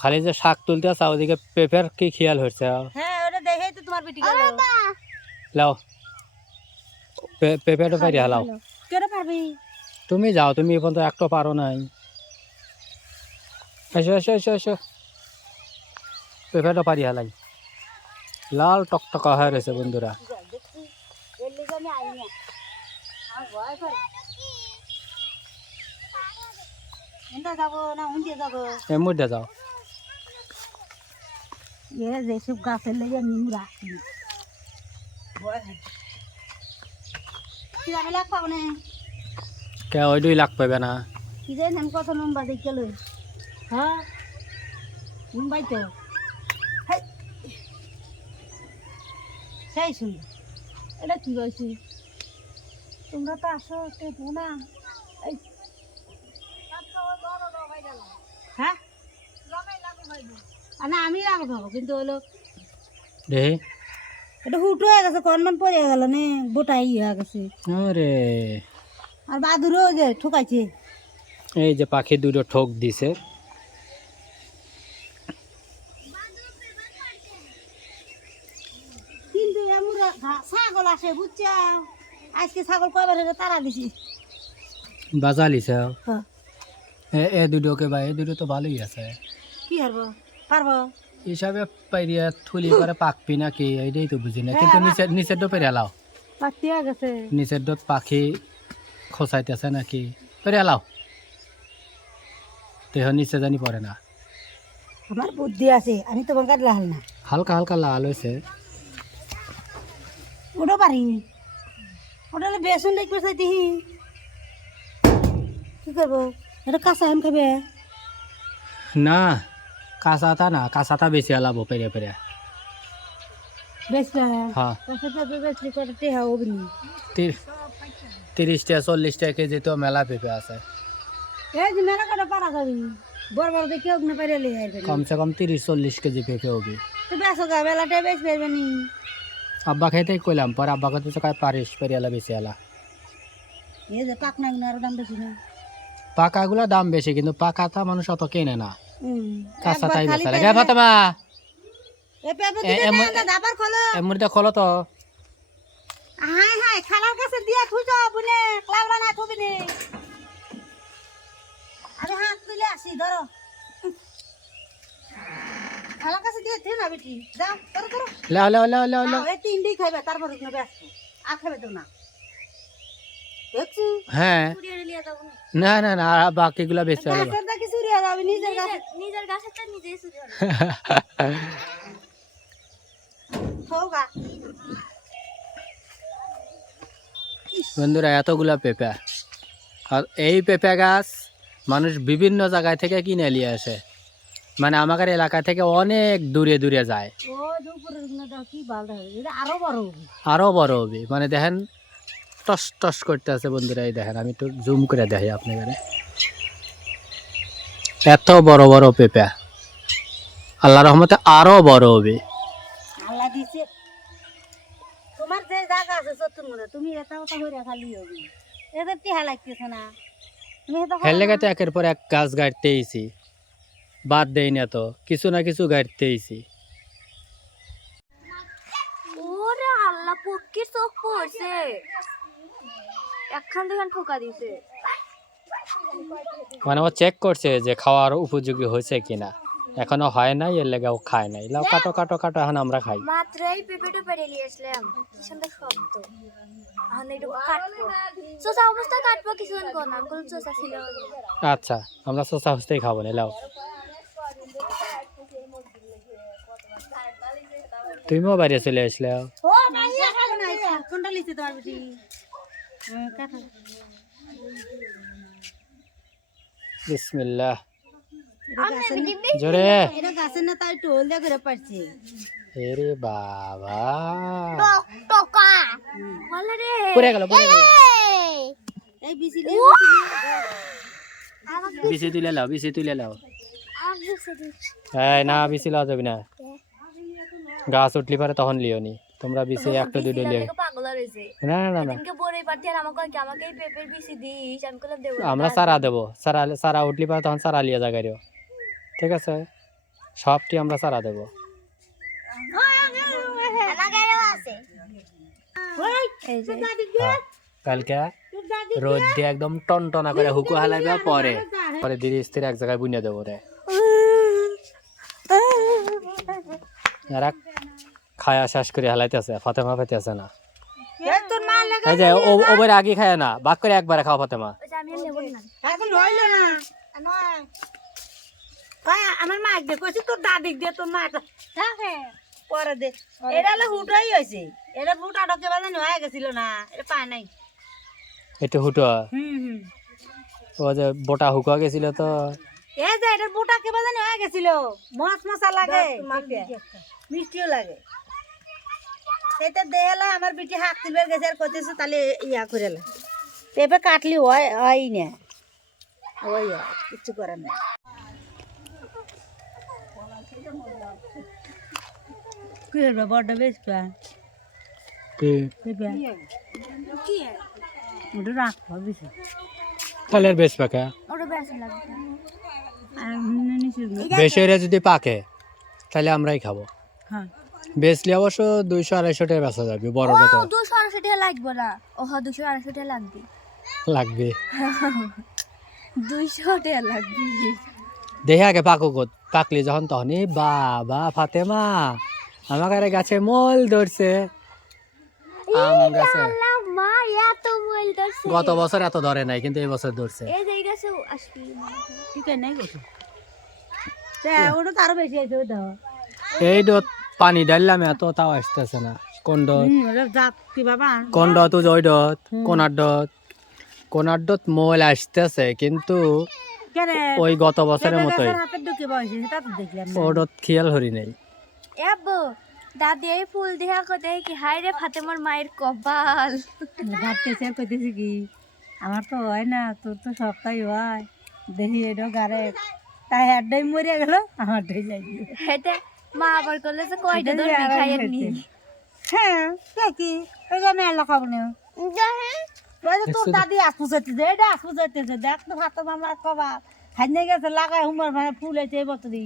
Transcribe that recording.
খালি যে শাক তুলতে আসা ওদিকে পেঁপের কি খেয়াল হচ্ছে? হ্যাঁ ওটা দেখেই তো তোমার পিটি গেল। লাও পেঁপেটা পারি হালাও। কেন পারবি? তুমি যাও, তুমি এখন তো একটা পারো নাই। এসো এসো এসো এসো, পেঁপেটা পারি হালাই। লাল টকটকা হয়ে রয়েছে বন্ধুরা। এর মধ্যে যাও। যেসব গাছের লেগে নিমরা কে ওই 2 লাখ পাবে না? কি জানি আমি কত নম্বর দেখে লই। হ্যাঁ মুম্বাই তো সেই সুন্দর। এটা কি বলছি, তোমরা তো আসো না। হ্যাঁ না আমি রাগ খাবো, কিন্তু হলো দেখি এটা হুট হয়ে গেছে, কনমান পড়ে গেল নে, বোটাই হয়ে গেছে। আরে আর বাদুরও যে ঠকাইছে। এই যে পাখি দুটো ঠোক দিছে। কিন্তু ছাগল আসে বুঝছ, আজকে ছাগল কয়বার হলে তারা দিছি। বাজা লিছে হ্যাঁ। এ দুটোকে ভাই, এ দুটো তো ভালোই আছে। কি হারবো পারবো হিসাবে পাইরিয়া থুলি করে পাকবি নাকি এইটাই তো বুঝি না। কিন্তু নিচের ডো পেরে লাও, পাকতে গেছে। নিচের ডোত পাখি খোসাইতেছে নাকি, পেরে লাও। দেহ নিচে জানি পড়ে না। আমার বুদ্ধি আছে, আমি তোমার কাছে লাল না। হালকা হালকা লাল হয়েছে। ওটা পারি, ওটা হলে বেসন দেখবে চাইতে কি করবো? এটা কাঁচা আম খাবে না, কাঁচাটা না, কাঁচাটা বেশি আলাবো পেরে পেরে। বেসটা হ্যাঁ, কাঁচাটা বেসলি করে টেহা হবে নি। 30 টাকা 40 টাকা কেজি তো মেলা পেঁপে আছে। এই যে মেলা কাটা পারা যাবি, বড় বড় দেখে ওখানে পারে লে আসবে। কমসে কম 30-40 কেজি পেঁপে হবে। তো বেসো গা, বেলাটাই বেশ পারবে নি। আব্বা খাইতেই কইলাম, পর আব্বা কাছে তো পারিস পেরে এলা বেশি এলা। এই যে পাক না আরো দাম বেশি না। পাকাগুলো দাম বেশি, কিন্তু পাকাটা মানুষ অত কেনে না, কাঁচাটাই একবার বেশি খালি লাগে। ফাতেমা এ পেপে দিলে না দাবার খোলো। এমনিতে খোলো তো। হাই হাই খালার কাছে দিয়া থুইছো বুনে লাল বানা থুবি নি। আরে হাত তুলে আসি ধরো, খালার কাছে দিয়ে থে না বেটি, যাও ধরো ধরো। লাও লাও লাও লাও লাও। এই তিনটেই খাইবে, তারপর ওখানে ব্যস্ত আর খাবে তো না। দেখছি হ্যাঁ, চুরিয়ে লিয়ে যাবো না না না, বাকিগুলা বেশি হলো। গাছের দেখি চুরিয়ে যাবে, নিজের গাছেরটা নিজেই চুরি হবে। হোগা বন্ধুরা এতগুলা পেঁপে, আর এই পেঁপে গাছ মানুষ বিভিন্ন জায়গায় থেকে কিনে নিয়ে আসে। মানে আমাদের এলাকা থেকে অনেক দূরে দূরে যায়। ও দুপুরের গুলো কি ভালো হবে, এটা আরো বড় হবে। আরো বড় হবে, মানে দেখেন টস টস করতে আছে বন্ধুরা। এই দেখেন, আমি একটু জুম করে দেখি আপনাদের। এত বড় বড় পেঁপে, আল্লাহ রহমতে আরো বড় হবে। আল্লাহ দিছে তোমার যে জায়গা আছে চতুর মধ্যে, তুমি এটা ওটা হইরা খালি হবে। এটা টিহা লাগতেছে না, তুমি এটা হেলে গাতে একের পর এক গাছ গাড়তেইছি, বাদ দেই না তো, কিছু না কিছু গাড়তেইছি। ওরে আল্লাহ, পক্ষীর চোখ পড়ছে, একখান দুখান ঠোকা দিছে। মানে ও চেক করছে যে খাওয়ার উপযোগী হয়েছে কিনা, এখনো হয় নাই, এর লেগে ও খায় নাই। লাও কাটো কাটো কাটো, এখন আমরা খাই। মাত্রই পেঁপেটা পেরে নিয়ে আসলাম, কি সুন্দর শব্দ। এখন একটু কাটবো, চোষা অবস্থায় কাটবো, কিছুক্ষণ কোন আঙ্গুল চোষা ছিল। আচ্ছা, আমরা সোসা হস্তেই খাবো না। লাও তুমিও বাইরে চলে আসলে। ও মাইয়া খাবো না, কোনটা লিখতে তোমার বেটি কাটা। বিসমিল্লাহ, আমি জোরে। এটা গাছের না, তাই টোল দিয়ে করে পারছে। এরে বাবা, টকা বলা রে, পড়ে গেল পড়ে গেল। এই বিসি বিসি তুলে লাও, বিসি তুলে লাও। এই না, বিসি লাও যাবি না, গাছ উঠলি পারে তখন লিও নি। তোমরা বিসি একটা দুটো লিও। পাগল হয়েছে। না না না না, এদিনকে বড়ই পারতি আর আমাকে পেঁপের বিসি দিস, আমি কইলাম দেব। আমরা সারা দেবো, সারা সারা উঠলি পারে তখন সারা লিয়ে জায়গায়। ঠিক আছে, সবটি আমরা চারা দেবো। আমাদেরও আছে। ওই এই যে হ্যাঁ, কালকে রোদ দিয়ে একদম টনটনা করে হুকু হালাইবে, পরে পরে ধীরে স্থির এক জায়গায় বুনিয়ে দেবো রে। এরা খায়া শেষ করে হালাইতেছে, ফাতেমা পাইতেছে না। তোর মা লাগে এই যে ওবার আগে খায় না, বাক করে একবারে খাও ফাতেমা। ওই যে আমি আর নেবো না। এখন হইল না নয় ভাই আমার মা দিয়ে কইছি তোর দাদিক দিয়ে তোর মা পরে দে এটা হলো হুটাই হয়েছে এটা হুটা ঢকে বাজানো হয়ে গেছিল না এটা পায় নাই একটু হুটো হুম ও যে বোটা হুকা গেছিল তো এই যে এটা বুটা কে বাজানো হয়ে গেছিল মস মশা লাগে মিষ্টিও লাগে সেটা দেহলা আমার বিটি হাত তুলবে গেছে আর কইতেছে তাহলে ইয়া করে লে পেঁপে কাটলি হয় না ওই কিছু করার না কি হলো বড় বেশ পা পেঁপে ওটা রাখবো বেশি তাহলে বেশ পাকে ওটা বেশি লাগবে। বেশি হলে যদি পাকে তাহলে আমরাই খাবো। হ্যাঁ বেচলে অবশ্য 200-250 টাকা বেচা যাবে, বড়টা তো 200-250 টাকা লাগবে না। ওহ 200-250 টাকা লাগবে। লাগবে। 200 টাকা লাগবে। দেখে আগে পাকলি যখন তখনই বাবা ফাতেমা আমার গাছে মল ধরছে, আম গাছে। আল্লাহ মা এত মোবাইল ধরছে। গত বছর এত ধরে নাই, কিন্তু এই বছর ধরছে। এই যে এটা সে আসবি। ঠিক আছে নাই গেছে ওটা তো আরো বেশি আছে ওটা এই ডত পানি ডাললাম এত, তাও আসতেছে না। কোন ডত ওটা যাক কি বাবা কোন ডত ওই ডত কোনার ডত মোল আসতেছে, কিন্তু কেরে ওই গত বছরের মতোই হাতে ঢুকে বসে সেটা তো দেখলাম না। ও ডত খেয়াল হরি নাই। এবো দাদি এই ফুল দেখা কতে কি হাই রে ফাতেমার মায়ের কপাল। ঘাটতেছে আর কইতেছে কি আমার তো হয় না তোর তো সবটাই হয় দেখি এটা গারে তাই হাড্ডাই মরিয়া গেল আমারটাই যাই হেতে মা আবার করলে যে কয়টা ধরবি খাইয়েননি। হ্যাঁ কি ওই যে আমি আল্লাহ খাবো না ওই যে তোর দাদি আসপুচাইতেছে এটা আসপুচাইতেছে দেখ তো ভাত মামলা কবা হাইনে গেছে লাগাই হুমার মানে ফুল হয়েছে এই বছরই